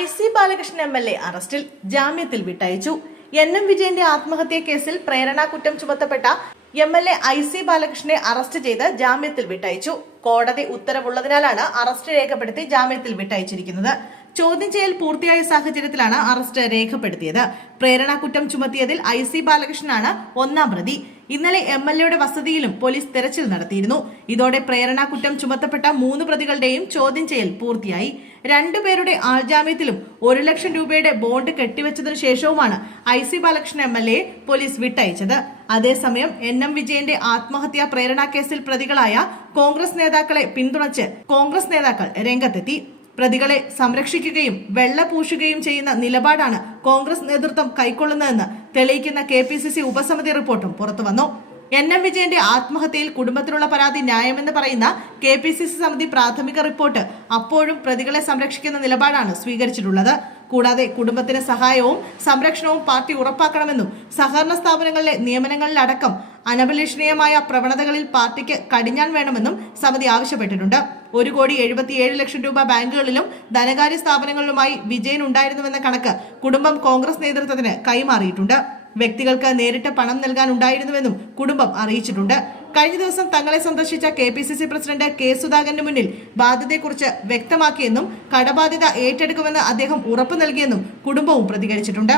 IC Balakrishnan MLA അറസ്റ്റിൽ, ജാമ്യത്തിൽ വിട്ടയച്ചു. NM വിജയന്റെ ആത്മഹത്യാ കേസിൽ പ്രേരണാ കുറ്റം ചുമത്തപ്പെട്ട MLA IC ബാലകൃഷ്ണനെ അറസ്റ്റ് ചെയ്ത് ജാമ്യത്തിൽ വിട്ടയച്ചു. കോടതി ഉത്തരവുള്ളതിനാലാണ് അറസ്റ്റ് രേഖപ്പെടുത്തി ജാമ്യത്തിൽ വിട്ടയച്ചിരിക്കുന്നത്. ചോദ്യം ചെയ്യൽ പൂർത്തിയായ സാഹചര്യത്തിലാണ് അറസ്റ്റ് രേഖപ്പെടുത്തിയത്. പ്രേരണാ കുറ്റം ചുമത്തിയതിൽ IC ബാലകൃഷ്ണനാണ് ഒന്നാം പ്രതി. ഇന്നലെ MLAയുടെ വസതിയിലും പോലീസ് തെരച്ചിൽ നടത്തിയിരുന്നു. ഇതോടെ പ്രേരണാ കുറ്റം ചുമത്തപ്പെട്ട 3 പ്രതികളുടെയും ചോദ്യം ചെയ്യൽ പൂർത്തിയായി. 2 പേരുടെ ആൾജാമ്യത്തിലും 1 ലക്ഷം രൂപയുടെ ബോണ്ട് കെട്ടിവെച്ചതിനു ശേഷവുമാണ് IC ബാലകൃഷ്ണൻ MLA പോലീസ് വിട്ടയച്ചത്. അതേസമയം NM വിജയന്റെ ആത്മഹത്യാ പ്രേരണാ കേസിൽ പ്രതികളായ കോൺഗ്രസ് നേതാക്കളെ പിന്തുണച്ച് കോൺഗ്രസ് നേതാക്കൾ രംഗത്തെത്തി. പ്രതികളെ സംരക്ഷിക്കുകയും വെള്ളപൂശുകയും ചെയ്യുന്ന നിലപാടാണ് കോൺഗ്രസ് നേതൃത്വം കൈക്കൊള്ളുന്നതെന്ന് തെളിയിക്കുന്ന KPCC ഉപസമിതി റിപ്പോർട്ടും പുറത്തുവന്നു. NM വിജയന്റെ ആത്മഹത്യയിൽ കുടുംബത്തിനുള്ള പരാതി ന്യായമെന്ന് പറയുന്ന KPCC സമിതി പ്രാഥമിക റിപ്പോർട്ട് അപ്പോഴും പ്രതികളെ സംരക്ഷിക്കുന്ന നിലപാടാണ് സ്വീകരിച്ചിട്ടുള്ളത്. കൂടാതെ കുടുംബത്തിന് സഹായവും സംരക്ഷണവും പാർട്ടി ഉറപ്പാക്കണമെന്നും സഹകരണ സ്ഥാപനങ്ങളിലെ നിയമനങ്ങളിലടക്കം അനഭിലഷണീയമായ പ്രവണതകളിൽ പാർട്ടിക്ക് കടിഞ്ഞാൻ വേണമെന്നും സമിതി ആവശ്യപ്പെട്ടിട്ടുണ്ട്. 1,77,00,000 രൂപ ബാങ്കുകളിലും ധനകാര്യ സ്ഥാപനങ്ങളിലുമായി വിജയൻ ഉണ്ടായിരുന്നുവെന്ന കണക്ക് കുടുംബം കോൺഗ്രസ് നേതൃത്വത്തിന് കൈമാറിയിട്ടുണ്ട്. വ്യക്തികൾക്ക് നേരിട്ട് പണം നൽകാൻ ഉണ്ടായിരുന്നുവെന്നും കുടുംബം അറിയിച്ചിട്ടുണ്ട്. കഴിഞ്ഞ ദിവസം തങ്ങളെ സന്ദർശിച്ച KPCC പ്രസിഡന്റ് K സുധാകരന് മുന്നിൽ ബാധ്യതയെക്കുറിച്ച് വ്യക്തമാക്കിയെന്നും കടബാധ്യത ഏറ്റെടുക്കുമെന്ന് അദ്ദേഹം ഉറപ്പു നൽകിയെന്നും കുടുംബവും പ്രതികരിച്ചിട്ടുണ്ട്.